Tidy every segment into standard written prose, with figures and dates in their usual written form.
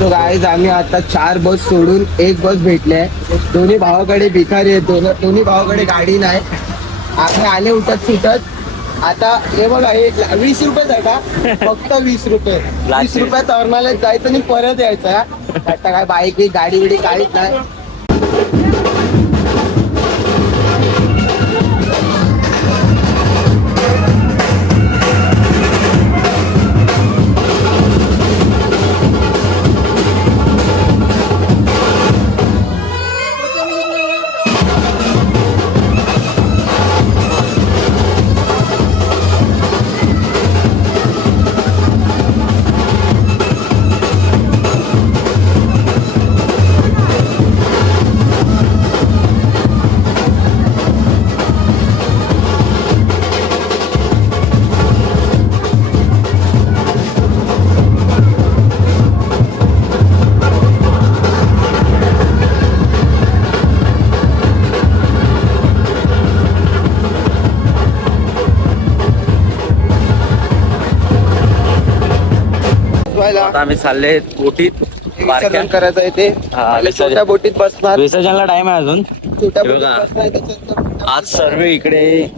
तो गाईज आम्ही आता 4 बस सोडून एक बस भेटले. दोन्ही भावाकडे भिकारी आहेत. दोन्ही भावाकडे गाडी नाही. आम्ही आले उठत सुटत. आता हे बघा, हे 20 रुपये आहे का? फक्त 20 रुपये. 20 रुपयात तोरणाला जायचं आणि परत यायचं. आता काय बाईक गाडी बिडी काहीच नाही. आता आम्ही चालले बोटीत विसर्जन करायचं आहे ते. छोट्या बोटीत बसणार. विसर्जनला टाइम आहे अजून. छोट्या हे बोटीत बघा. बसणार. त्याच्यानंतर आज सर्व इकडे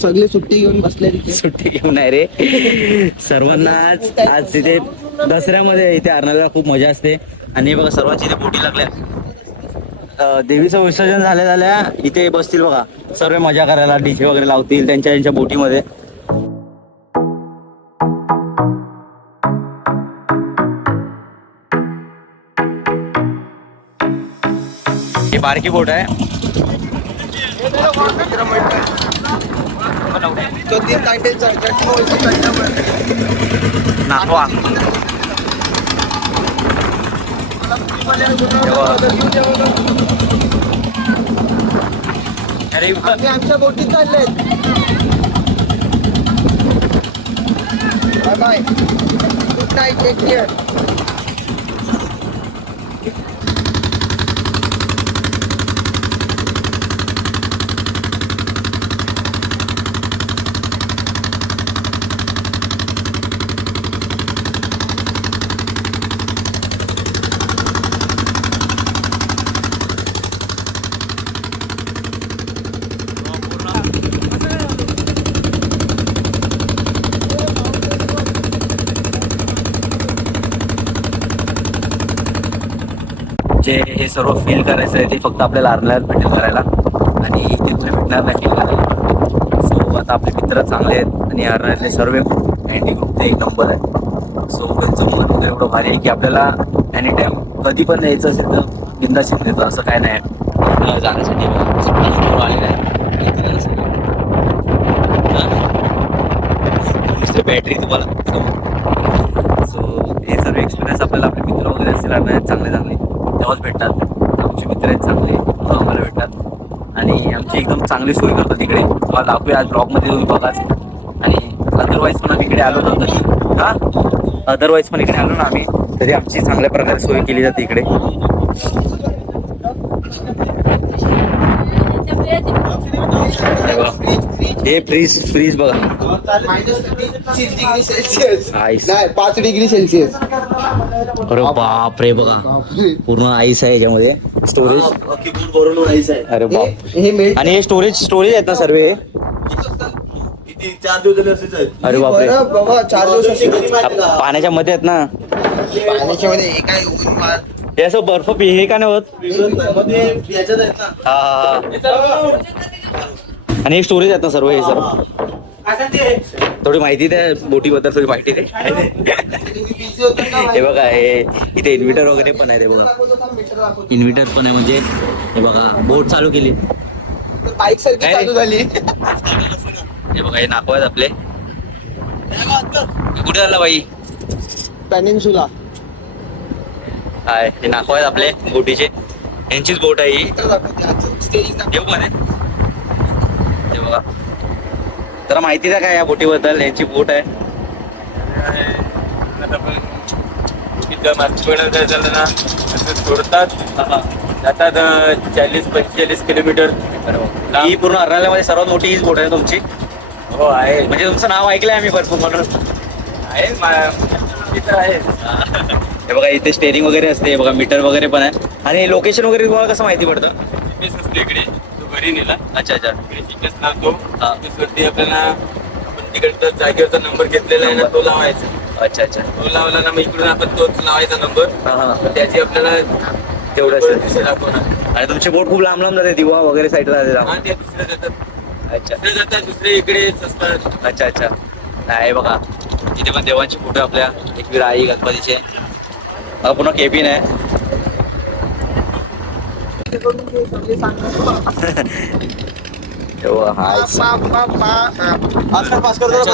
सगळे सुट्टी घेऊन बसले तिथे. सुट्टी घेऊन आहे रे सर्वांना. आज तिथे दसऱ्यामध्ये इथे अर्नाळ्याला खूप मजा असते. आणि हे बघा सर्वांची इथे बोटी लागल्या. देवीचं विसर्जन झाल्या इथे बसतील बघा सर्व मजा करायला. डीजे वगैरे लावतील त्यांच्या बोटीमध्ये. ही बारकी बोट आहे. नाखवा अरे आमच्या बोटीत चालले. Bye bye. Good night. Take care. जे हे सर्व फील करायचं आहे ते फक्त आपल्याला अर्नाळ्यात भेटेल करायला. आणि इथे कुठे भेटणार नाही फील करायला. सो आता आपले मित्र चांगले आहेत आणि अर्नाळ्यातले सर्व अँटी ग्रुप ते एक नंबर आहे. सो त्यांचं मन वगैरे एवढं भारी आहे की आपल्याला एनी टाइम कधी पण यायचं असेल तर बिंदास येतं. असं काय नाही जाण्यासाठी आलेलं आहे. बॅटरी तुम्हाला. सो हे सर्व एक्सपिरियन्स आपल्याला आपले मित्र वगैरे असतील अर्नाळ्यात चांगले तेव्हाच भेटतात. आमचे मित्र आहेत चांगले आम्हाला भेटतात. आणि आमची एकदम चांगली सोय करतात तिकडे. तुम्हाला दाखवूया आज ब्लॉगमध्ये तुम्ही बघाच. आणि अदरवाईज पण आम्ही इकडे आलो ना कधी. अदरवाईज पण इकडे आलो ना आम्ही तरी आमची चांगल्या प्रकारे सोय केली जाते इकडे. हे फ्रीज बघा. -30°C. आईस. नाही 5°C. अरे बाप रे बघा पूर्ण आईस आहे याच्यामध्ये. स्टोरेज. अरे बाप. हे आणि हे स्टोरेज आहेत ना सर्व. 4 दिवस झाले असेच आहेत. अरे बापरे. बाबा 4 दिवस पाण्याच्या मध्ये आहेत ना. पाण्याच्या मध्ये हे काय ऊन वार. हे असं बर्फ हे का नाही होत. मध्ये याच्यात आहेत ना. हा. आणि हे स्टोरेज आहेत ना सर्व. हे सर्व थोडी माहिती द्या बोटीबद्दल. थोडी माहिती दे. हे बघा हे इथे इन्व्हर्टर वगैरे पण आहे. ते बघा इन्व्हर्टर पण आहे. म्हणजे हे बघा बोट चालू केली. बाईक सारखी चालू झाली. हे बघा हे नाकवा आहेत आपले. कुठे झाला बाई. पेनिन्सुला. हाय हे नाकवा आहेत आपले बोटीचे. यांचीच बोट आहे ही. येऊ मध्ये. हे बघा जरा माहिती द्या काय या बोटीबद्दल. यांची बोट आहे. ना सोडतात जातात 40-45 किलोमीटर. ही पूर्ण अर्नाळ्यामध्ये सर्वात मोठी हीच बोट आहे तुमची. हो आहे. म्हणजे तुमचं नाव ऐकलंय आम्ही भरपूर म्हणून. आहे मित्र आहे. हे बघा इथे स्टेरिंग वगैरे असते, हे बघा मीटर वगैरे पण आहे. आणि लोकेशन वगैरे तुम्हाला कसं माहिती पडतं? GPS असते इकडे, तो घरी नेला अच्छा अच्छा. इकडे GPS लावतो. हा. GPS वरती आपल्याला आपण तिकडचा जागेवरचा नंबर घेतलेला आहे ना, तो लावायचा. अच्छा अच्छा. तो लावला ना, मग इकडून आपण तोच लावायचा नंबर. हा हा. त्याची आपल्याला तेवढं असेल. दिशा दाखवणार. आणि तुमची बोट खूप लांब लांब जाते, दिवा वगैरे साईडला जाते. हा, ते दुसरे जातात, अच्छा दुसरे जातात, दुसरे इकडेच असतात. अच्छा अच्छा. नाही बघा इथे पण देवांचे फोटो आपल्या एकवीर आई गणपतीचे. हा पूर्ण केबिन आहे.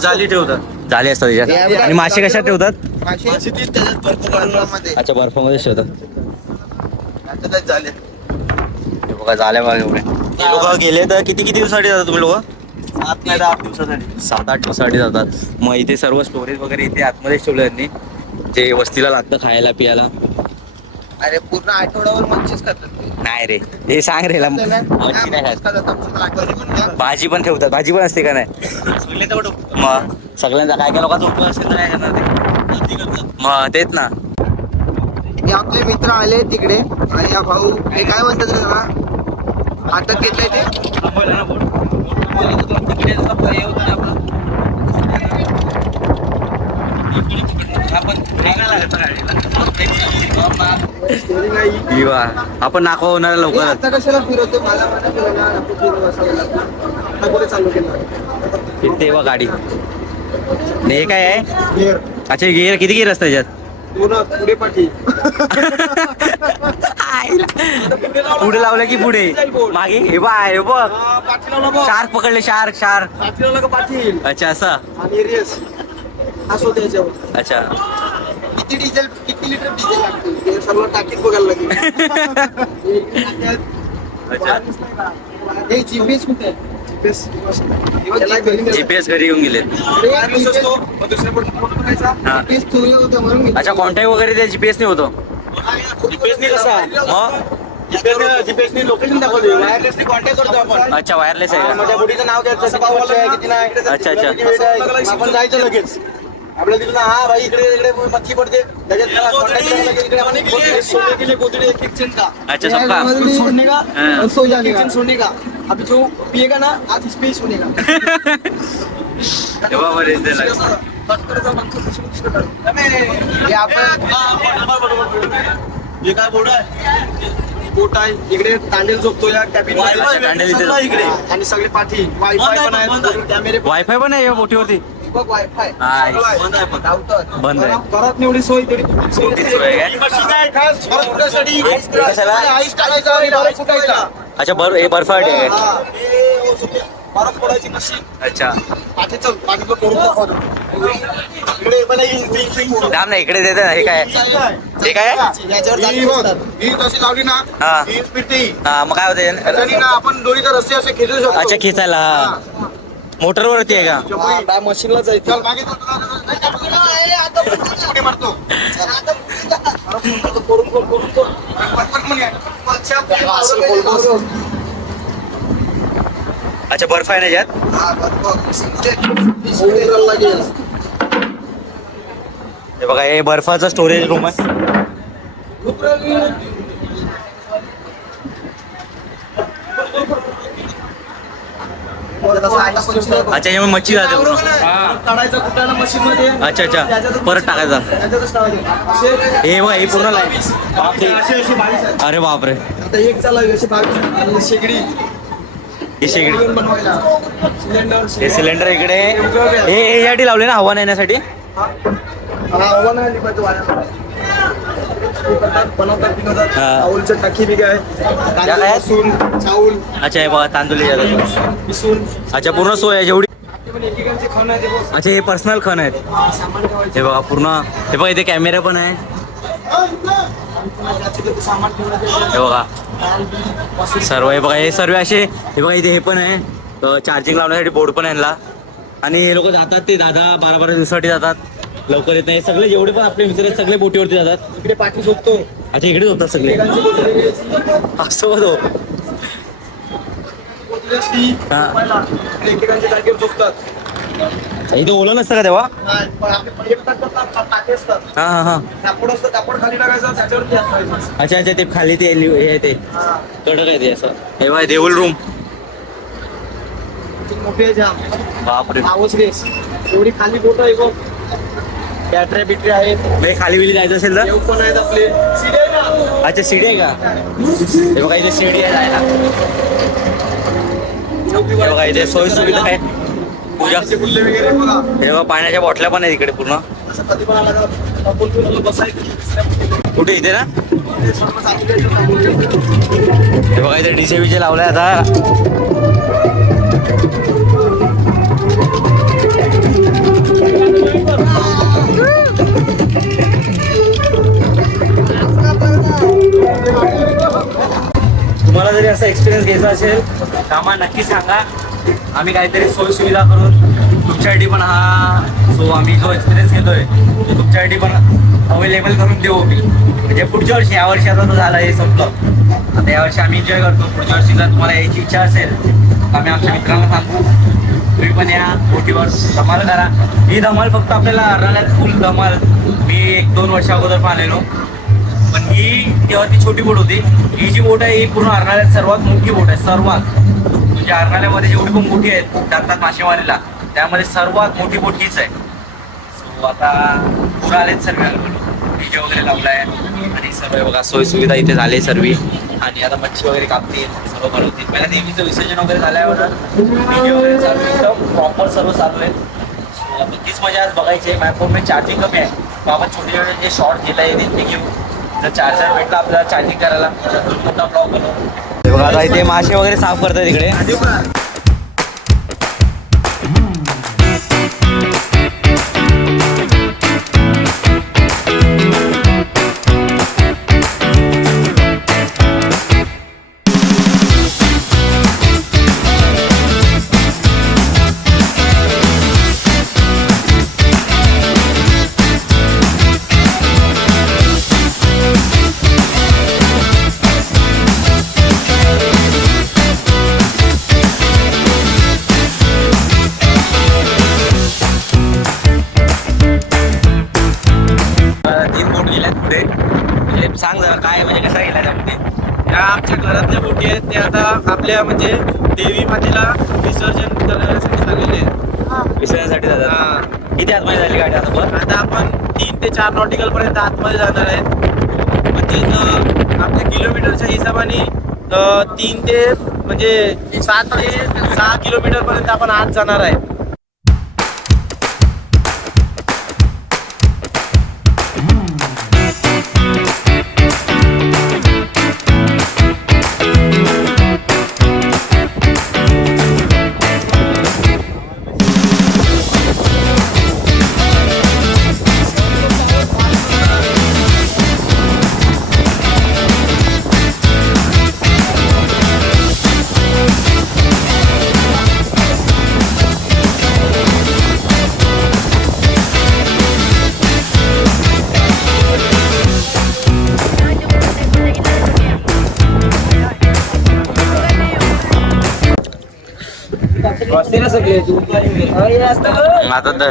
जाली ठेवतात, जाली असतात त्याच्यात. आणि मासे कशात ठेवतात? अच्छा बर्फामध्ये ठेवतात. झाले हे बघा झाल्या बघा एवढे. ते लोक गेले तर किती किती दिवसासाठी जातात तुम्ही लोक? 7 नाही 8 दिवसासाठी. 7-8 दिवसासाठी जातात. मग इथे सर्व स्टोरेज वगैरे इथे आतमध्येच ठेवलं त्यांनी, जे वस्तीला लागतं खायला पियाला. अरे पूर्ण आठवड्यावर मच्छीच खातात ते. नाही रे, हे सांग रे मच्छी नाही खात. भाजी पण ठेवतात, भाजी पण असते का नाही? मग सगळ्यांचा काय काय लोकांचा उपयोग असेल तर काय करणार ते? मग तेच ना. हे आपले मित्र आले तिकडे आणि हा भाऊ हे काय म्हणतात रे त्याला, अटक घेतलंय ते. किंवा आपण नाका होणार हे लवकर. आता कशाला फिरवतो मला म्हणा फिरवणार, आपण फिरवू असं बोलला. आता कुठे चालू केलं तेव्हा गाडी. आणि हे काय आहे? गिअर अच्छा गिअर, किती गिअर असतं त्याच्यात? पूर्ण पुढे पाठी. पुढे लावलं की पुढे मागे. हे बाय हे बघ, शार्क पकडले, शार्क शार्क. पाठी अच्छा असं. आणि रेस असो त्याच्यावर. अच्छा. किती डिझेल, किती लिटर डिझेल लागते ते सर्व टाकीत बघायला लागेल. हे जीपीएस कुठे आहे? जीपीएस घरी येऊन गेले. जीपीएस चोरलं होतं म्हणून मी- अच्छा कॉन्टॅक्ट वगैरे त्या जीपीएस नाही होतो. मग जीपीएसनी लोकेशन दाखवते, वायरलेसली कॉन्टॅक्ट करतो आपण. अच्छा वायरलेस आहे. माझ्या बुडीचं नाव घ्यायचं, कसं पावलं आहे, किती नाही. अच्छा, अच्छा. किती वेळ आहे, आपण जायचं लगेच. आपल्या तिथून हा भाई इकडे इकडे मच्छी पडते, त्याच्यात त्याला contact करायला लागेल. इकडे आपण कोथळे, सोने के लिए कोथळे एक एक चेन का. अच्छा सबका. मी- छोड़ने का हाँ। सो जाने एक का. चेन सोने का. अभी जो पिएगा ना आज इस पे ही सोने का. तेव्हा बरेच ते लागले. कट करायचा म्हणतो, दुसरं काढ. हे आपण हे काय बोर्ड आहे? बोट आहे इकडे, तांडेल झोपतो या कॅबिन अच्छा, तांडेल इथे. इकडे. आणि सगळे पाठी वायफाय पण आहे, कॅमेरे पण. वायफाय पण आहे या बोटीवरती. बघ वायफाय Nice. बंद आहे पण. धावतात. बंद आहे. घरात एवढी सोय तरी मोठी सोय आहे ही काय? मशीन आहे खास बर्फ फुटायसाठी. कशाला? आईस टाकायचा आणि बर्फ फुटायचा. अच्छा हे बर्फाट आहे. हा, हे बर्फ फोडायची मशीन. अच्छा पाठीचं पाठीचं करून दाखवतो. इकडे पण आहे, थांब ना इकडे देते ना. हे काय हे काय याच्यावर ही बघ, बघ. ही तशी लावली ना, हा. ही फिरते ही. हा मग काय होते? त्याच्यानी ना आपण दोरीचा रस्ते असे खेचू शकतो. अच्छा खेचायला. हा. मोटरवरती आहे का? हा, मशीनला जायचं. चल, मागे चल. उडी मारतो. करून पटपट म्हणे. असं बोल बस. अच्छा बर्फ आहे ना याच्यात. हा, बघ. समुद्राला लागेल. हे बघा हे बर्फाचा स्टोरेज रूम आहे. अच्छा यामुळे मच्छी जाते पूर्ण. काढायचा कुठल्या मशीन मध्ये. अच्छा अच्छा परत टाकायचा. त्याच्यातच टाकायचं. असे हे बघा हे पूर्ण लाईन. असे 22 आहेत. अरे बापरे. आता एक चालू अशी 22 आणि शेगडी ही शेगडी. बनवायला सिलेंडर. हे सिलेंडर इकडे. हे यासाठी लावले ना हवा नेण्यासाठी. हवा नाही आली पाहिजे वाऱ्यामध्ये. बनवतात बिनवतात. हा. चाऊलच्या टाकी बी काय त्या काय? लसूण चाऊल अच्छा हे बघा तांदूळ याच्यात. पिसून. अच्छा पूर्ण सोय आहे जेवढी. पण एकेकांचे खाणं आहे ते बघ. अच्छा हे पर्सनल खण आहेत. सामान ठेवायचे. हे बघा पूर्ण. हे बघा इथे कॅमेरा पण आहे. त्याचे ते सामान ठेवायचे. हे बघा सर्व. हे बघा हे सर्व असे. हे बघा इथे हे पण आहे चार्जिंग लावण्यासाठी बोर्ड पण आहे यांना. आणि हे लोक जातात ते 10-12 दिवसासाठी जातात, लवकर येत नाही. सगळे जेवढे पण आपले मित्र आहेत सगळे बोटीवरती जातात. इकडे पाठी झोपतो. अच्छा इकडेच होतात सगळे. एकेकांची कोथळी असं होतो. कोथळी असती हा. झोपायला. आणि एकेकांच्या जागेवर झोपतात. इथे ओलं नसतं का तेव्हा? आपले पर्यटक टाके असतात, हा हा हा. कापड असतं, कापड खाली टाकायचं, त्याच्यावरती हात ठेवायचा. अच्छा अच्छा, ते खाली ते हे ते कडक आहे ते असं. हे बाय देऊळ रूम. मोठे आहे जाम. बापरे. नावच रेस एवढी खाली बोट आहे बघ. बॅटऱ्या बिटऱ्या आहेत. म्हणजे खाली बिली जायचं असेल तर? देव पण आहेत आपले. सीडी आहे ना. अच्छा शिडी आहे का? हे बघा इथे शिडी आहे जायला. हे बघा इथे सोय सुविधा आहे. पूजा बुल्ले वगैरे बघा. हे बघा पाण्याच्या बॉटल्या पण आहेत इकडे पूर्ण. असं कधी पण आला का आपण फिरायला बसायचं. कुठे इथे ना? हे सर्व चालू द्यायचं. हे बघा इथे डीजे विजे लावलाय आता. तुम्हाला जरी असा एक्सपिरियन्स घ्यायचा असेल तर आम्हाला नक्की सांगा. आम्ही काहीतरी सोयी सुविधा करून तुमच्यासाठी पण आम्ही जो एक्सपिरियन्स घेतोय तो तुमच्यासाठी पण अवेलेबल करून देऊ मी. म्हणजे पुढच्या वर्षी, या वर्षी आता तो झाला हे संपलं. आता यावर्षी आम्ही एन्जॉय करतो. पुढच्या वर्षी जर तुम्हाला यायची इच्छा असेल तर आम्ही आमच्या मित्रांना सांगू, तुम्ही पण या बोटीवर धमाल करा. ही धमाल फक्त आपल्याला अर्नाळ्यात फुल धमाल मी 1-2 वर्षा अगोदर पाहिलेलो. पण ही तेव्हा ती छोटी बोट होती. ही जी बोट आहे ही पूर्ण अर्नाळ्यात सर्वात मोठी बोट आहे. सर्वात म्हणजे अर्नाळ्यामध्ये जेवढी पण बोटी आहेत जातात मासेमारीला त्यामध्ये सर्वात मोठी बोट हीच आहे. सो आता पूर आलेच सर्व डीजे वगैरे लावलाय आणि सर्व बघा सोयी सुविधा इथे झाले सर्व. आणि आता मच्छी वगैरे कापतील, सर्व बनवतील. पहिला देवीचं विसर्जन वगैरे झाल्यावर डीजे वगैरे चालू एकदम प्रॉपर सर्व चालू आहे. सो तीच मजा आज बघायची आहे. माझ्या फोनमध्ये चार्जिंग कमी आहे मग आपण छोटे छोटे जे शॉर्ट केलं आहे ते घेऊ. जर चार्जर भेटला आपल्याला चार्जिंग करायला तर मोठा ब्लॉग बनवू. बघा आता इथे मासे वगैरे साफ करतात इकडे. सांग जरा काय म्हणजे कसा गेला त्यामध्ये? या आमच्या घरातल्या बोटी आहेत त्या आता आपल्या म्हणजे देवी मातेला विसर्जन करण्यासाठी चाललेले आहेत. विसर्जनासाठी जातात. किती आतमध्ये झाली गाडी आता पण? आता आपण 3 ते 4 नॉटिकल पर्यंत आतमध्ये जाणार आहेत. म्हणजे आपल्या किलोमीटरच्या हिशोबाने 3 ते म्हणजे 7 ते 6 किलोमीटर पर्यंत आपण आत जाणार आहे. आता तर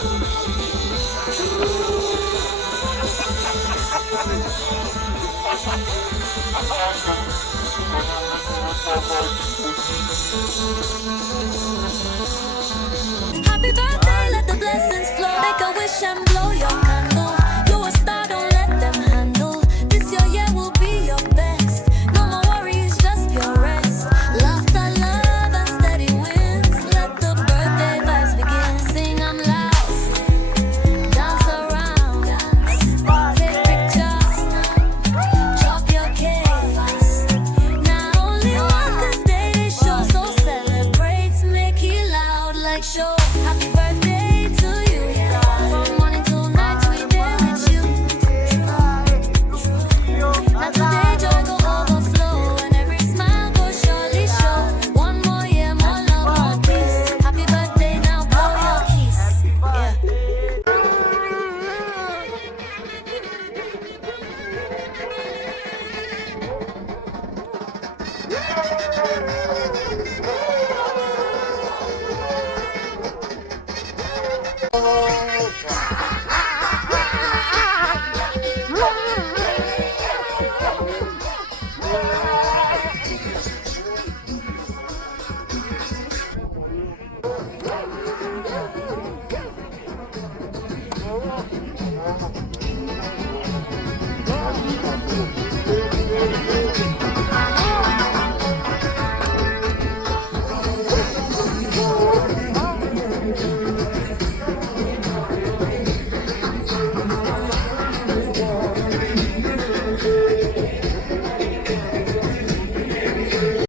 Happy birthday, let the blessings flow. Make a wish and blow your